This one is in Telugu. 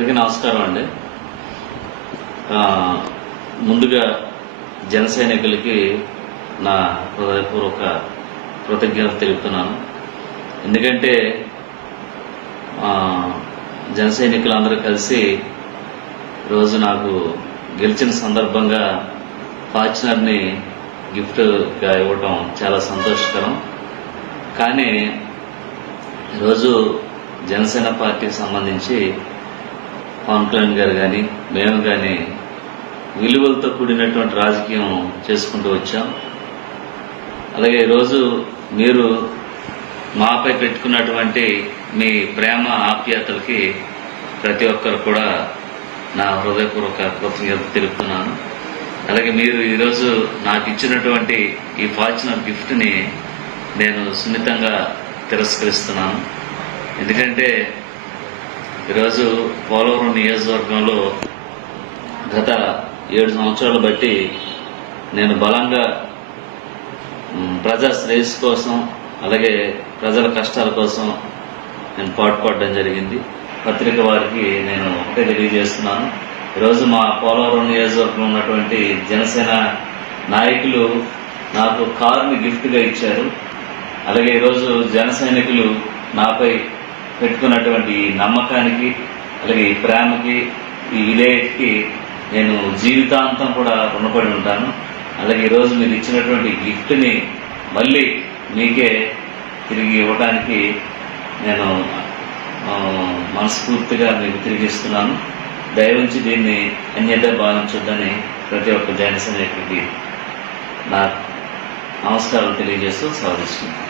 అందరికీ నమస్కారం అండి. ముందుగా జన సైనికులకి నా హృదయపూర్వక కృతజ్ఞత తెలుపుతున్నాను. ఎందుకంటే జన సైనికులందరూ కలిసి రోజు నాకు గెలిచిన సందర్భంగా ఫార్చునర్ని గిఫ్ట్గా ఇవ్వటం చాలా సంతోషకరం. కానీ ఈరోజు జనసేన పార్టీకి సంబంధించి పవన్ కళ్యాణ్ గారు కానీ మేము కానీ విలువలతో కూడినటువంటి రాజకీయం చేసుకుంటూ వచ్చాం. అలాగే ఈరోజు మీరు మాపై పెట్టుకున్నటువంటి మీ ప్రేమ ఆప్యాయతలకి ప్రతి ఒక్కరు కూడా నా హృదయపూర్వక కృతజ్ఞత తెలుపుతున్నాను. అలాగే మీరు ఈరోజు నాకు ఇచ్చినటువంటి ఈ ఫార్చునర్ గిఫ్ట్ని నేను సున్నితంగా తిరస్కరిస్తున్నాను. ఎందుకంటే ఈరోజు పోలవరం నియోజకవర్గంలో గత 7 సంవత్సరాలు బట్టి నేను బలంగా ప్రజా శ్రేయస్సు కోసం అలాగే ప్రజల కష్టాల కోసం నేను పాటుపడడం జరిగింది. పత్రిక వారికి నేను ఒకటే తెలియజేస్తున్నాను. ఈరోజు మా పోలవరం నియోజకవర్గంలో ఉన్నటువంటి జనసేన నాయకులు నాకు కారుని గిఫ్ట్గా ఇచ్చారు. అలాగే ఈరోజు జన సైనికులు నాపై పెట్టుకున్నటువంటి నమ్మకానికి అలాగే ఈ ప్రేమకి ఈ విధేయతకి నేను జీవితాంతం కూడా రుణపడి ఉంటాను. అలాగే ఈరోజు మీరు ఇచ్చినటువంటి గిఫ్ట్ని మళ్ళీ మీకే తిరిగి ఇవ్వడానికి నేను మనస్ఫూర్తిగా మీకు తిరిగి ఇస్తున్నాను. దయవుంచి దీన్ని అన్యత భావించొద్దని ప్రతి ఒక్క జన సైనికుడికి నా నమస్కారాలు తెలియజేస్తూ స్వాగతిస్తున్నాను.